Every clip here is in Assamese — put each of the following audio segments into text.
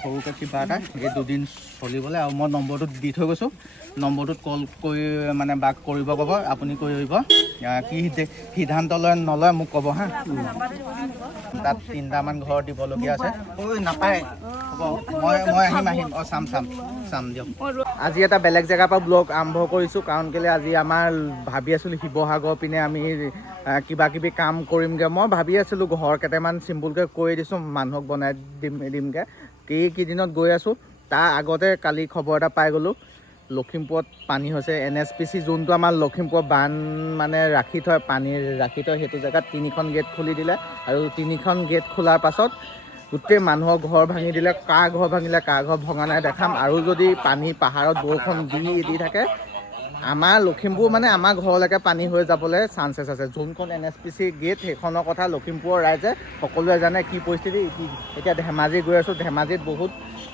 সৰুকৈ কিবা এটা এই দুদিন চলিবলৈ আৰু মই নম্বৰটোত দি থৈ গৈছোঁ নম্বৰটোত কল কৰি মানে বাক কৰিব ক'ব আপুনি কৰিব কি সিদ্ধান্ত নলয় মোক ক'ব হা তাত 3টামান ঘৰ দিবলগীয়া আছে ঐ নাপায় হ'ব মই আহিম চাম দিয়ক আজি এটা বেলেগ জেগাৰ পৰা ব্লগ আৰম্ভ কৰিছোঁ কাৰণ কেলৈ আজি আমাৰ ভাবি আছিলোঁ শিৱসাগৰ পিনে আমি কিবা কিবি কাম কৰিমগৈ মই ভাবি আছিলোঁ ঘৰ কেইটামান চিম্পুলকৈ কৰি দিছোঁ মানুহক বনাই দিমগৈ কেইদিনত গৈ আছোঁ তাৰ আগতে কালি খবৰ এটা পাই গ'লোঁ লখিমপুৰত পানী হৈছে NSPC যোনটো আমাৰ লখিমপুৰত বান মানে ৰাখি থয় সেইটো জেগাত 3খন গেট খুলি দিলে আৰু 3খন গেট খোলাৰ পাছত গোটেই মানুহৰ ঘৰ ভাঙি দিলে কাৰ ঘৰ ভাঙিলে কাৰ ঘৰ ভঙা নাই দেখাম আৰু যদি পানী পাহাৰত বৰষুণ দি থাকে আমাৰ লখিমপুৰ মানে আমাৰ ঘৰলৈকে পানী হৈ যাবলৈ চান্সেছ আছে যোনখন NSPC গেট সেইখনৰ কথা লখিমপুৰৰ ৰাইজে সকলোৱে জানে কি পৰিস্থিতি এতিয়া ধেমাজি গৈ আছোঁ ধেমাজিত বহুত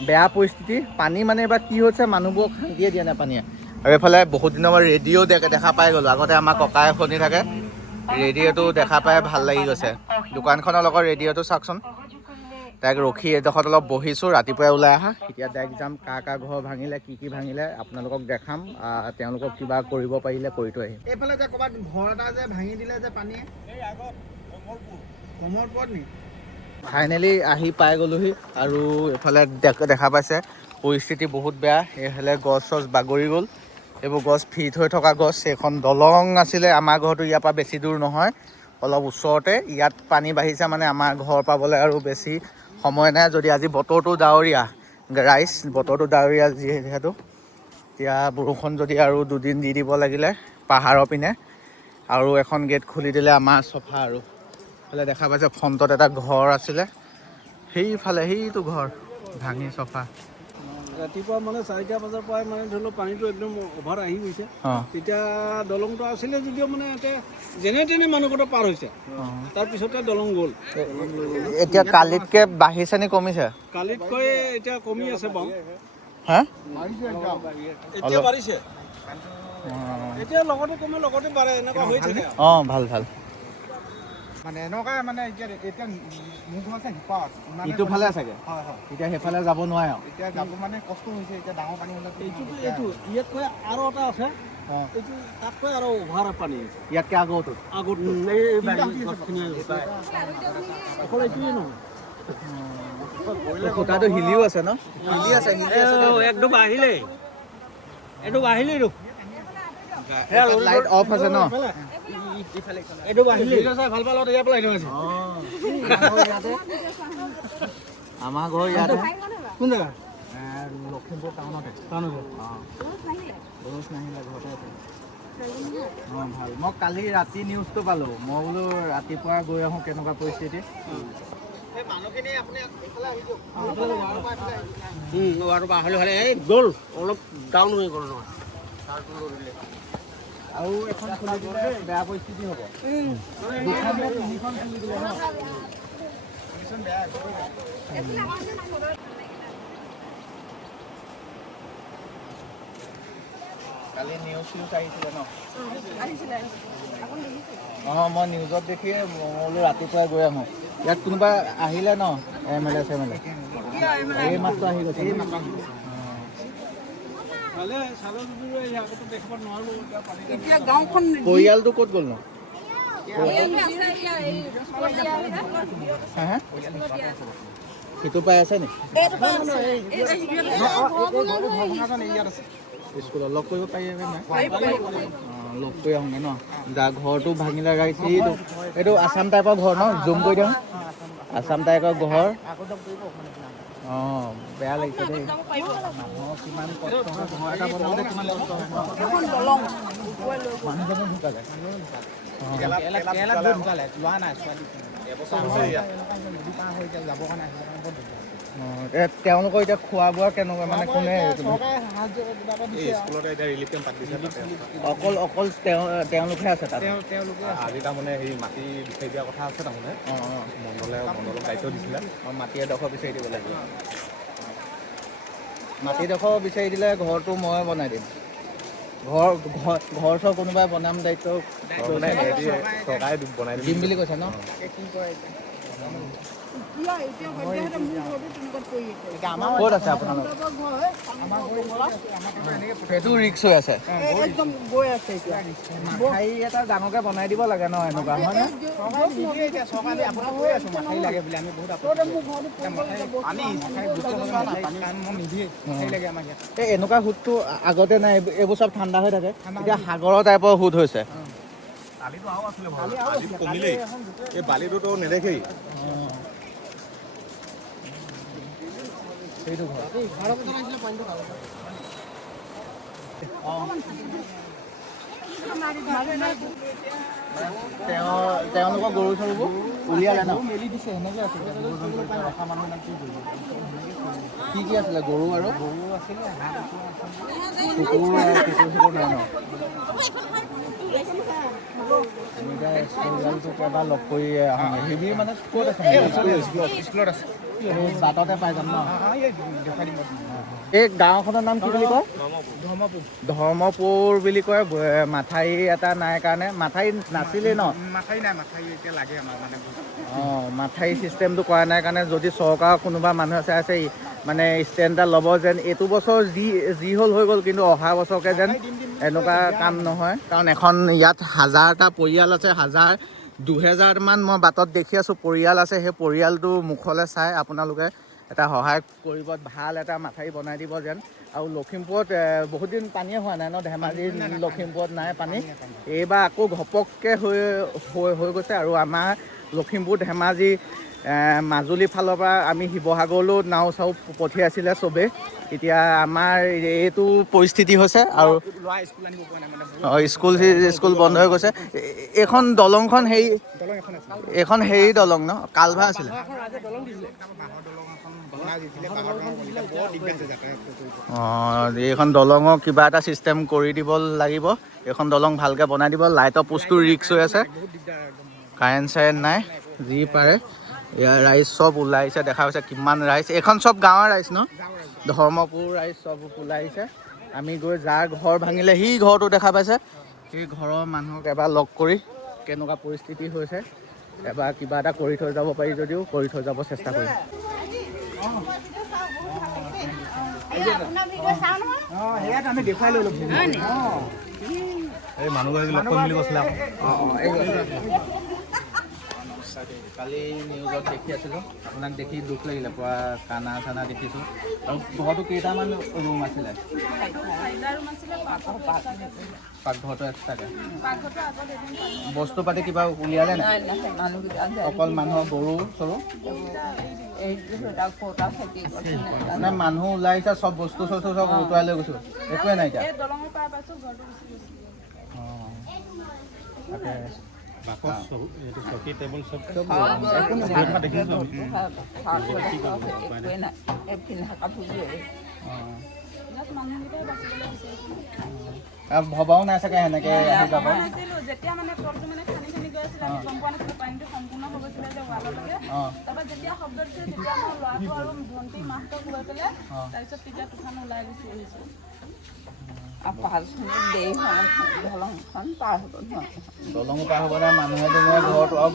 বেয়া পৰিস্থিতি পানী মানে এবাৰ কি হৈছে মানুহবোৰক শান্তিয়ে দিয়া নাই পানীয়ে আৰু এইফালে বহুত দিনৰ পৰা ৰেডিঅ' দেখা পাই গ'লোঁ আগতে আমাৰ ককাই শুনি থাকে ৰেডিঅ'টো দেখা পাই ভাল লাগি গৈছে দোকানখনৰ লগত ৰেডিঅ'টো চাওকচোন তাইক ৰখি এডোখৰত অলপ বহিছোঁ ৰাতিপুৱাই ওলাই আহা এতিয়া ডাইৰেক্ট যাম কাৰ ঘৰ ভাঙিলে কি ভাঙিলে আপোনালোকক দেখাম তেওঁলোকক কিবা কৰিব পাৰিলে কৰি থৈ আহিম এইফালে যে ক'ৰবাত ঘৰ এটা যে ভাঙি দিলে যে পানীয়ে কমৰপুৰত নি ফাইনেলি আহি পাই গ'লোহি আৰু এইফালে দেখা পাইছে পৰিস্থিতি বহুত বেয়া এইফালে গছ বাগৰি গ'ল এইবোৰ গছ ফিট হৈ থকা গছ এইখন দলং আছিলে আমাৰ ঘৰটো ইয়াৰ পৰা বেছি দূৰ নহয় অলপ ওচৰতে ইয়াত পানী বাঢ়িছে মানে আমাৰ ঘৰ পাবলৈ আৰু বেছি সময় নাই যদি আজি বতৰটো ডাৱৰীয়া বতৰটো ডাৱৰীয়া যিহেতু এতিয়া বৰষুণ যদি আৰু দুদিন দি দিব লাগিলে পাহাৰৰ পিনে আৰু এখন গেট খুলি দিলে আমাৰ চফা আৰু এইফালে দেখা পাইছে ফ্ৰণ্টত এটা ঘৰ আছিলে সেইফালে সেইটো ঘৰ ভাঙি চফা ৰাতিপুৱা মানে 4টা বজাৰ পৰাই মানে ধৰি লওক পানীটো একদম অভাৰ আহি গৈছে তেতিয়া দলংটো আছিলে যদিও মানে এতিয়া যেনে তেনে মানুহকেইটা পাৰ হৈছে তাৰপিছতে দলং গ'ল এতিয়া কালিতকৈ বাঢ়িছে নে কমিছে কালিতকৈ এতিয়া কমি আছে বাৰু হা এতিয়া বাঢ়িছে এতিয়া লগতে কমে লগতে বাঢ়ে এনেকুৱা হৈ থাকে ভাল মানে এনেকুৱা মানে এতিয়া মোৰ ঘৰ আছে হিপাত ইটো ফালে চাগে এতিয়া সেইফালে যাব নোৱাৰে আৰু এতিয়া যাব মানে কষ্ট হৈছে এতিয়া ডাঙৰ পানী হ'লে এইটো ইয়াতকৈ আৰু এটা আছে এইটো তাতকৈ আৰু অভাৰ পানী ইয়াতকৈ আগতো অকল এইটোৱে নহয় খুঁটাটো হিলিও আছে ন একদম আহিলে এইটো আহিলেই লাইট অফ আছে ন এইটো আহিলে ভাল পালো ইয়াৰ পৰা আহিছে আমাৰ ঘৰ ইয়াতে কোন জেগা লখিমপুৰ টাউনতে বৰষ নাহিলে ঘৰতে আছে ভাল মই কালি ৰাতি নিউজটো পালোঁ মই বোলো ৰাতিপুৱা গৈ আহোঁ কেনেকুৱা পৰিস্থিতি গ'ল অলপ ডাউন হৈ গ'ল নহয় আৰু এখন খুলি দিলে বেয়া পৰিস্থিতি হ'ব তিনিখন খুলি দিলে কালি নিউজ আহিছিলে ন মই নিউজত দেখিয়ে মই বোলো ৰাতিপুৱাই গৈ আহোঁ ইয়াত কোনোবা আহিলে ন MLA চেমএলএ এই মাত্ৰ আহি গৈছে পৰিয়ালটো ক'ত গ'ল ন সিটো পাই আছে নি স্কুলত লগ কৰিব পাৰি নাই লগ কৰি আহোঁগৈ ন ঘৰটো ভাঙিলে এইটো আছাম টাইপৰ ঘৰ ন জুম কৰি দিওঁ আছাম টাইপৰ ঘৰ বেয়া লাগিছে দেই মানুহৰ কিমান কষ্ট ঘৰ এটা বনাওঁতে কিমান কষ্ট হয় মানুহজনো ঢুকালে লোৱা নাই তেওঁলোকৰ এতিয়া খোৱা বোৱা কেনেকুৱা মানে কোনে অকল তেওঁলোকে আছে তাত আজি তাৰমানে হেৰি মাটি বিচাৰি দিয়া কথা আছে তাৰমানে মণ্ডলক দায়িত্ব দিছিলে মাটি এডোখৰ বিচাৰি দিব লাগিব মাটিডোখৰ বিচাৰি দিলে ঘৰটো মই বনাই দিম ঘৰ চৰ কোনোবাই বনাম দায়িত্ব চৰকাৰে বনাই দিম বুলি কৈছে ন ক'ত আছে আপোনালোক? সেইটো ৰিক্স হৈ আছে। মাথাই এটা ডাঙৰকে বনাই দিব লাগে ন এনেকুৱা হয়নে? এই এনেকুৱা সোঁতটো আগতে নাই, এইবোৰ চব ঠাণ্ডা হৈ থাকে, এতিয়া সাগৰৰ টাইপৰ সোঁত হৈছে। বালিটো আৰু আছিলে ভাল, বালিটো কমিলেই, এই বালিটোতো নেদেখেই। সেইটো ঘৰ তেওঁলোকৰ গৰু চৰুবোৰ উলিয়ালে ন? মেলি দিছে সেনেকে আছিলে ৰখা মানুহ কি আছিলে? গৰু আৰু গৰু আছিলে, কুকুৰ নাই ন? এবাৰ লগ কৰি আহোঁ। শিবিৰ মানে ক'ত আছে? স্কুলত আছে, বাটতে পাই যাম ন? এই গাঁওখনৰ নাম কি বুলি কয়? ধৰ্মপুৰ বুলি কয়। মাথাই এটা নাই কাৰণে, মাথাই নাছিলেই ন? মাথাই নাই, মাথাই এতিয়া লাগে আমাৰ মানে। অঁ, মাথাই চিষ্টেমটো কৰা নাই কাৰণে যদি চৰকাৰৰ কোনোবা মানুহ আছে মানে ষ্টেণ্ড এটা ল'ব যেন। এইটো বছৰ যি হ'ল হৈ গ'ল, কিন্তু অহা বছৰকে যেন এনেকুৱা কাম নহয়। কাৰণ এখন ইয়াত 1000টা পৰিয়াল আছে, 2000মান মই বাটত দেখি আছোঁ পৰিয়াল আছে। সেই পৰিয়ালটো মুখলৈ চাই আপোনালোকে এটা সহায় কৰিব, ভাল এটা মাথাউৰি বনাই দিব যেন। আৰু লখিমপুৰত বহুত দিন পানীয়ে হোৱা নাই ন? ধেমাজি লখিমপুৰত নাই পানী, এইবাৰ আকৌ ঘপককৈ হৈ গৈছে। আৰু আমাৰ লখিমপুৰ, ধেমাজি, মাজুলী ফালৰ পৰা আমি শিৱসাগৰলৈও নাও চাও পঠিয়াইছিলে চবেই। এতিয়া আমাৰ এইটো পৰিস্থিতি হৈছে আৰু স্কুল বন্ধ হৈ গৈছে। এইখন দলংখন এইখন হেৰি দলং ন? কালভা আছিলে। অঁ, এইখন দলঙৰ কিবা এটা চিষ্টেম কৰি দিব লাগিব। এইখন দলং ভালকৈ বনাই দিব। লাইটৰ পোষ্টটো ৰিক্স হৈ আছে, কাৰেণ্ট চাৰেণ্ট নাই। যি পাৰে ইয়াৰ ৰাইজ চব ওলাইছে, দেখা হৈছে কিমান ৰাইজ। এইখন চব গাঁৱৰ ৰাইজ ন? ধৰ্মপুৰ ৰাইজ চব ওলাইছে। আমি গৈ যাৰ ঘৰ ভাঙিলে সি ঘৰটো দেখা পাইছে, সেই ঘৰৰ মানুহক এবাৰ লগ কৰি কেনেকুৱা পৰিস্থিতি হৈছে এবাৰ কিবা এটা কৰি থৈ যাব পাৰি যদিও কৰি থৈ যাব চেষ্টা কৰিম। আমি দেখুৱাই ল'লো এই মানুহগৰাকী লগ কৰিম বুলি কৈছিলে। কালি নিউজত দেখি আছিলোঁ, আপোনাক দেখি দুখ লাগিলে। পুৰা খানা চানা দেখিছোঁ। আৰু ঘৰটো কেইটামান ৰুম আছিলে? পাকঘৰটো এক্সট্ৰাকে। বস্তু পাতি কিবা উলিয়ালে নাই? অকল মানুহৰ গৰু চৰু নাই, মানুহ ওলাইছে, চব বস্তু চস্তু চব উটুৱাই লৈ গৈছোঁ, একোৱে নাই এতিয়া। তাকে চকী টেবুল চব ভবাও নাই চাগে সেনেকে আহি যাব। যেতিয়া মানে তলটো মানে খানি গৈ আছিলে, আমি গম পোৱা নাছিলোঁ পানীটো সম্পূৰ্ণ হৈ গৈছিলে যে ৱাললৈকে। তাৰপৰা যেতিয়া শব্দ দিছিলে, তেতিয়া আমাৰ ল'ৰাটো আৰু ভণ্টি মাহঁতক লৈ পেলাই তাৰপিছত তেতিয়া তুফান ওলাই গুচি আহিছোঁ। দলঙো পাৰ হ'ব নাই, মানুহে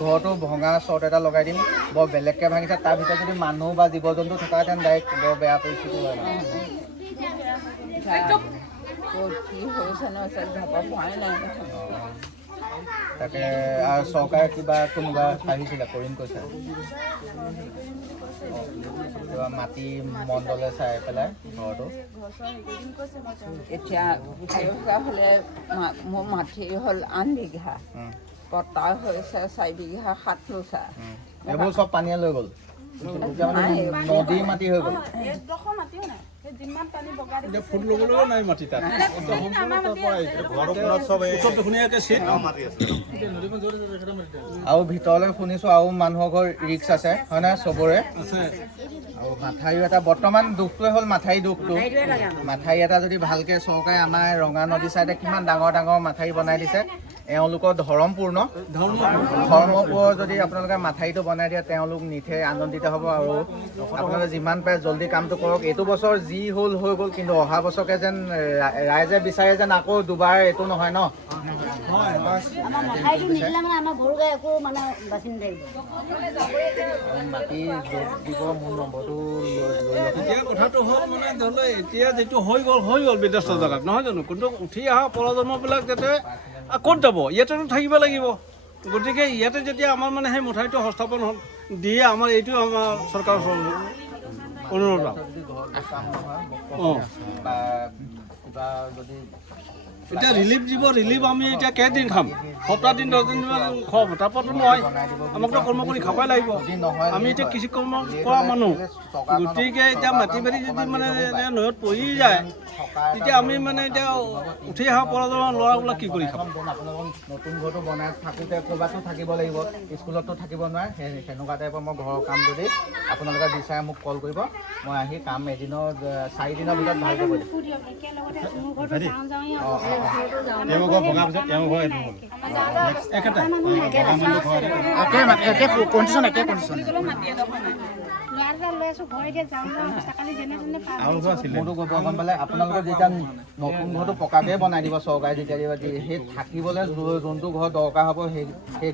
ঘৰটো ভঙা শ্বৰ্ট এটা লগাই দিম। বৰ বেলেগকৈ ভাঙিছে, তাৰ ভিতৰত যদি মানুহ বা জীৱ জন্তু থকাহেঁতেন ডাইৰেক্ট বৰ বেয়া পৰিস্থিতি হয়। তাকে আৰু চৰকাৰে কোনোবা আহিছিলে কৰিম কৈছে, কিবা মাটি মণ্ডলে চাই পেলাই ঘৰটো। এতিয়া হ'লে মোৰ মাটি হ'ল 8 বিঘা, কটা হৈছে 4 বিঘা 7 লোচা। এইবোৰ চব পানীয়ে লৈ গ'ল, নদী মাটি হৈ গ'ল। ফুট ল'বলৈও নাই মাটি তাত। আৰু ভিতৰলৈ শুনিছোঁ আৰু মানুহৰ ঘৰ ৰিক্স আছে হয় নাই? চবৰে আৰু মাথাউৰি এটা বৰ্তমান দুখটোৱে হ'ল মাথাউৰি দুখটো। মাথাউৰি এটা যদি ভালকৈ চৰকাৰে আমাৰ ৰঙা নদী চাইডে কিমান ডাঙৰ ডাঙৰ মাথাউৰি বনাই দিছে, এওঁলোকৰ ধৰ্মপূৰ্ণ যদি আপোনালোকে মাথাউৰিটো বনাই দিয়ে তেওঁলোক নিঠে আনন্দিত হ'ব আৰু আপোনালোকে যিমান পাৰে জল্দি কামটো কৰক। এইটো বছৰ যি হ'ল হৈ গ'ল, কিন্তু অহা বছৰকে যেন ৰাইজে বিচাৰে যেন আকৌ দুবাৰ এইটো নহয় ন। মাটি দিব মোৰ নম্বৰটো এতিয়া কথাটো হ'ল মানে ধৰি লওক এতিয়া যিটো হৈ গ'ল বিধ্বস্ত জেগাত নহয় জানো, কিন্তু উঠি অহা প্ৰজন্মবিলাক যাতে ক'ত যাব, ইয়াতেতো থাকিব লাগিব। গতিকে ইয়াতে যেতিয়া আমাৰ মানে সেই মথাউৰিটো সংস্থাপন দিয়ে, আমাৰ এইটো আমাৰ চৰকাৰৰ অনুৰোধ। এতিয়া ৰিলিফ দিব, ৰিলিফ আমি এতিয়া কেইদিন খাম, সপ্তাহ দিন 10 দিন খাম, তাৰপৰাতো নহয়, আমাকতো কৰ্ম কৰি খাবই লাগিব। আমি এতিয়া কৃষি কৰ্ম কৰা মানুহ, গতিকে এতিয়া মাটি বাৰী যদি মানে নৈত পৰি যায়, তেতিয়া আমি মানে এতিয়া উঠি অহা প্ৰজন্মৰ ল'ৰাবিলাক কি কৰি খাম। আপোনালোকক নতুন ঘৰটো বনাই থাকোঁতে ক'ৰবাতো থাকিব লাগিব, স্কুলতো থাকিব নোৱাৰে। সেনেকুৱা টাইপৰ মই ঘৰৰ কাম যদি আপোনালোকে বিচাৰে মোক কল কৰিব, মই আহি কাম এদিনৰ 4 দিনৰ ভিতৰত ভালকৈ কৰি দিম। আপোনালোকে যেতিয়া নতুন ঘৰটো পকাকৈ বনাই দিব, চৰকাৰে যেতিয়া দিব, সেই থাকিবলৈ যোনটো ঘৰ দৰকাৰ হ'ব সেই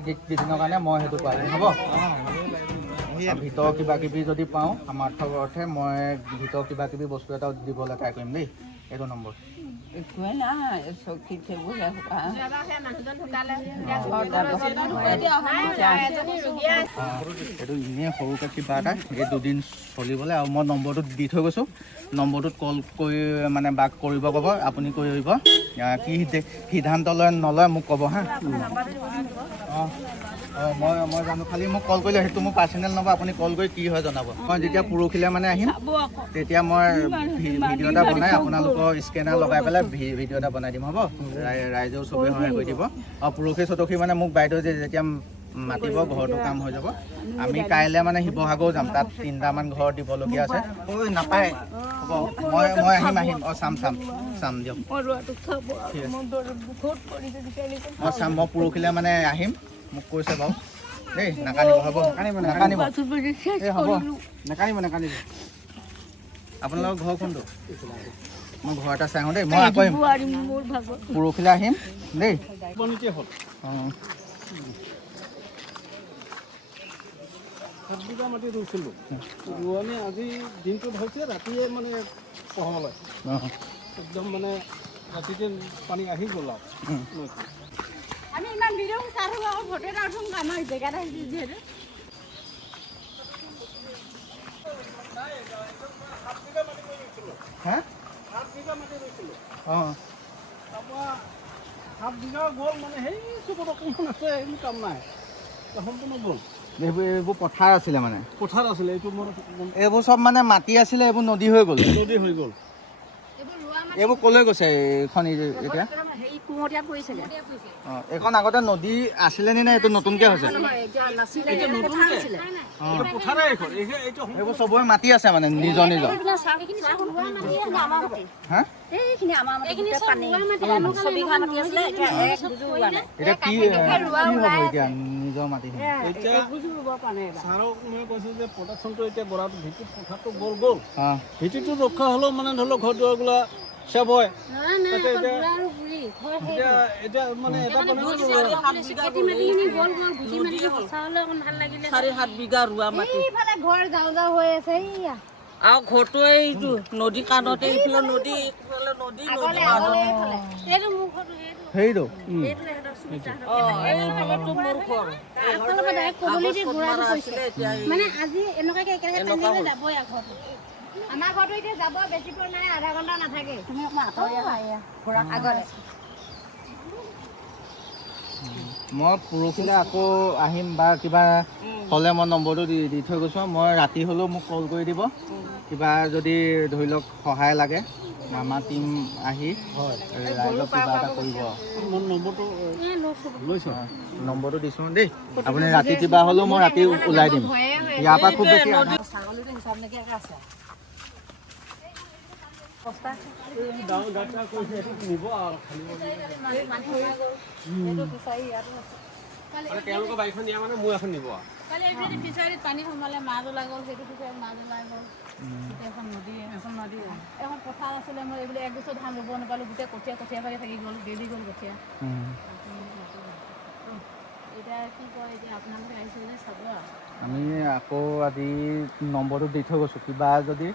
কেইদিনৰ কাৰণে মই সেইটো পাৰিম হ'ব। ভিতৰ কিবা কিবি যদি পাওঁ সামৰ্থ্যৰ অৰ্থে মই ভিতৰ কিবা কিবি বস্তু এটা দিবলৈ ট্ৰাই কৰিম দেই। এইটো নম্বৰ একোৱে নাই, চকীত সেইবোৰহে এইটো এনেই সৰুকৈ কিবা এটা এই 2 দিন চলিবলৈ, আৰু মই নম্বৰটো দি থৈ গৈছোঁ। নম্বৰটোত কল কৰি মানে বাক কৰিব ক'ব, আপুনি কৰিব। কি সিদ্ধান্ত নলয় মোক ক'ব হা। মই জানো, খালি মোক কল কৰিলে সেইটো মোৰ পাৰ্চনেল নম্বৰ, আপুনি কল কৰি কি হয় জনাব। মই যেতিয়া পৰহিলৈ মানে আহিম তেতিয়া মই ভিডিঅ' এটা বনাই আপোনালোকৰ স্কেনাৰ লগাই পেলাই ভিডিঅ' এটা বনাই দিম হ'ব। ৰাইজেও চবেই সহায় কৰি দিব। আৰু পৰহি চতসী মানে মোক বাইদেউ যেতিয়া মাতিব, ঘৰটো কাম হৈ যাব। আমি কাইলৈ মানে শিৱসাগৰ যাম, তাত 3টামান ঘৰ দিবলগীয়া আছে। নাপায় হ'ব, মই আহিম। চাম দিয়ক, মই চাম। মই পৰহিলৈ মানে আহিম, মোক কৈছে বাৰু দেই। নাকানিব হ'ব, নাকানিব আপোনালোকৰ ঘৰ কোনটো? মই ঘৰ এটা চাই আহোঁ দেই। মই আকৌ পৰহিলৈ আহিম দেই। অঁ 7 বিঘা মাটি ৰুইছিলোঁ, ৰোৱনী আজি দিনটোত হৈছে, ৰাতিয়ে মানে পঢ়াবলৈ একদম মানে ৰাতিতে পানী আহি গ'ল আৰু। আমি ইমান ভিডিঅ' চাই থাকোঁ, আকৌ ফটো এটা উঠোঁ, আমাৰ জেগাত আহিছোঁ যিহেতু। হা 7 বিঘা মাটি ৰুইছিলোঁ, অঁ তাৰপৰা 7 বিঘা গ'ল, মানে সেই চকুত অকণমান আছে, এইবোৰ কাম নাই, সম্পূৰ্ণ গ'ল। এইবোৰ পথাৰ আছিলে মানে, পথাৰ আছিলে, এইটো মোৰ এইবোৰ চব মানে মাটি আছিলে, এইবোৰ নদী হৈ গ'ল। নদী হৈ গ'ল। এইবোৰ ক'লৈ গৈছে এইখন এতিয়া? অঁ এইখন আগতে নদী আছিলে নে এইটো নতুনকৈ হৈছে? পথাৰে এইখন, এইবোৰ চবৰে মাটি আছে মানে নিজৰ নিজৰ। হা এতিয়া কি হ'ব এতিয়া নিজৰ মাটি? ছাৰক মই কৈছোঁ যে প্ৰডাকশ্যনটো এতিয়া গড়াটো ভেটিত পথাৰটো গ'ল, অঁ ভেটিটো ৰক্ষা হ'লেও মানে ধৰি লওক ঘৰ দুৱাৰগুলা চেভ হয়। এতিয়া মানে এটা ৰোৱা মাটি ঘৰ যাওঁ হৈ আছে আৰু ঘৰটো এইটো নদী কাণতে, এইফালে নদী, সেইটো মানে আজি এনেকুৱাকে একেলগে টানি যাবই আৰু ঘৰটো। আমাৰ ঘৰটো এতিয়া যাব বেছি দূৰ নাই, আধা ঘণ্টা নাথাকে। তুমি আগতে মই পৰহিলৈ আকৌ আহিম বা কিবা হ'লে মই নম্বৰটো দি থৈ গৈছোঁ। মই ৰাতি হ'লেও মোক কল কৰি দিব, কিবা যদি ধৰি লওক সহায় লাগে। আমাৰ টীম আহি ৰাইজক কিবা এটা কৰিব। নম্বৰটো দিছোঁ দেই, আপুনি ৰাতি কিবা হ'লেও মই ৰাতি ওলাই দিম। ইয়াৰ পৰা খুব বেছি নিব আৰু তেওঁলোকৰ বাৰীখন দিয়া মানে মোৰ এখন নিব আৰু কালি এইখিনি ফিচাৰীত পানী সোমালে মাছ ওলাই গ'ল, সেইটো ফিচাৰীত মাছ ওলাই গ'ল। এখন নদী এখন পথাৰ আছিলে, মই এইবিলাক এক বছৰ ধান ৰুব নাপালোঁ, গোটেই কঠীয়া পাৰি থাকি গ'ল, গেলি গ'ল কঠীয়া। এতিয়া কি কয়, এতিয়া আপোনালোকে আহিছে যে চাব আৰু। আমি আকৌ আজি নম্বৰটো দি থৈ গৈছোঁ, কিবা যদি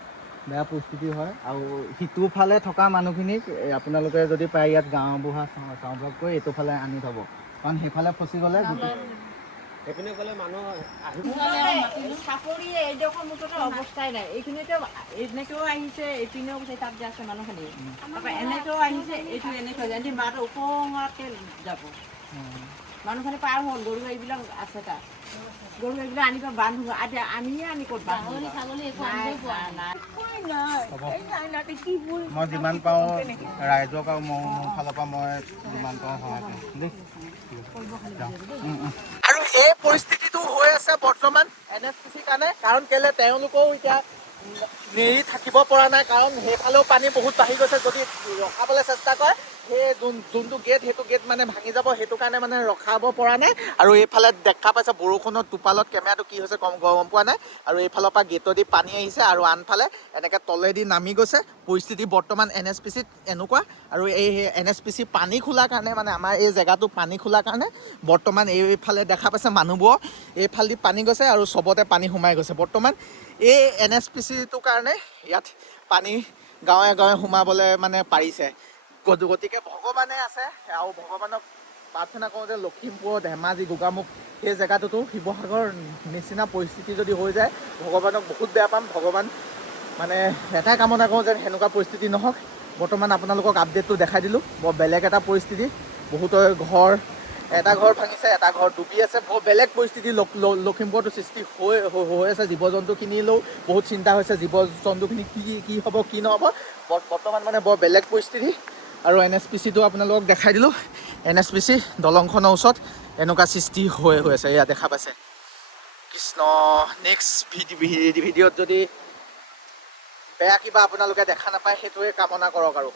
বেয়া পৰিস্থিতি হয় আৰু সিটো ফালে থকা মানুহখিনিক আপোনালোকে যদি পাৰে ইয়াত গাঁওবুঢ়া চাওঁবুঢ়াক কৈ এইটো ফালে আনি থ'ব, কাৰণ সেইফালে ফচি গ'লে সেইপিনে গ'লে মানুহ আহিব চাপৰি এইডোখৰ মুঠতে অৱস্থাই নাই। এইখিনিতে এনেকৈও আহিছে, এইপিনেও তাত যে আছে মানুহখিনি, তাৰপৰা এনেকৈও আহিছে, এইটো এনেকৈ যায় মাটো ওপৰতে যাব। মানুহখিনি পাৰ হ'ল, গৰু গাড়ীবিলাক আছে তাত, গৰু গাড়ীবিলাক আনি বান্ধো, এতিয়া আমিয়ে আনি ক'ত বান্ধো? ছাগলী একো আনিবই পোৱা নাই। মই যিমান পাৰোঁ ৰাইজক আৰু মোৰ ফালৰ পৰা মই যিমান পাৰোঁ সহায় কৰিম দেই। আৰু এই পৰিস্থিতিটো হৈ আছে বৰ্তমান NSPCৰ কাৰণে, কাৰণ কেলে তেওঁলোকেও এতিয়া নেৰি থাকিব পৰা নাই, কাৰণ সেইফালেও পানী বহুত বাঢ়ি গৈছে। যদি ৰখাবলৈ চেষ্টা কৰে, সেই যোনটো গেট সেইটো গেট মানে ভাঙি যাব, সেইটো কাৰণে মানে ৰখাব পৰা নাই। আৰু এইফালে দেখা পাইছে বৰষুণৰ টোপালত কেমেৰাটো কি হৈছে গম পোৱা নাই, আৰু এইফালৰ পৰা গেটেদি পানী আহিছে আৰু আনফালে এনেকৈ তলেদি নামি গৈছে। পৰিস্থিতি বৰ্তমান NSPCত এনেকুৱা, আৰু এই NSPC পানী খোলাৰ কাৰণে মানে আমাৰ এই জেগাটো পানী খোলাৰ কাৰণে বৰ্তমান এইফালে দেখা পাইছে মানুহবোৰৰ এইফালেদি পানী গৈছে আৰু চবতে পানী সোমাই গৈছে। বৰ্তমান এই NSPCটোৰ কাৰণে ইয়াত পানী গাঁৱে গাঁৱে সোমাবলৈ মানে পাৰিছে। গতিকে ভগৱানে আছে আৰু ভগৱানক প্ৰাৰ্থনা কৰোঁ যে লখিমপুৰ, ধেমাজি, গোগামুখ সেই জেগাটোতো শিৱসাগৰ নিচিনা পৰিস্থিতি যদি হৈ যায়, ভগৱানক বহুত বেয়া পাম। ভগৱান মানে এটাই কামনা কৰোঁ যে সেনেকুৱা পৰিস্থিতি নহওক। বৰ্তমান আপোনালোকক আপডেটটো দেখাই দিলোঁ, বৰ বেলেগ এটা পৰিস্থিতি। বহুতৰ এটা ঘৰ ভাঙিছে, এটা ঘৰ ডুবি আছে, বৰ বেলেগ পৰিস্থিতি লখিমপুৰতো সৃষ্টি হৈ আছে। জীৱ জন্তুখিনিলৈও বহুত চিন্তা হৈছে, জীৱ জন্তুখিনি কি হ'ব কি নহ'ব। বৰ্তমান মানে বৰ বেলেগ পৰিস্থিতি। আৰু NSPCটো আপোনালোকক দেখাই দিলোঁ। NSPC দলংখনৰ ওচৰত এনেকুৱা সৃষ্টি হৈ আছে, এয়া দেখা পাইছে। কৃষ্ণ, নেক্সট ভিডিঅ'ত যদি বেয়া কিবা আপোনালোকে দেখা নাপায়, সেইটোৱে কামনা কৰক আৰু।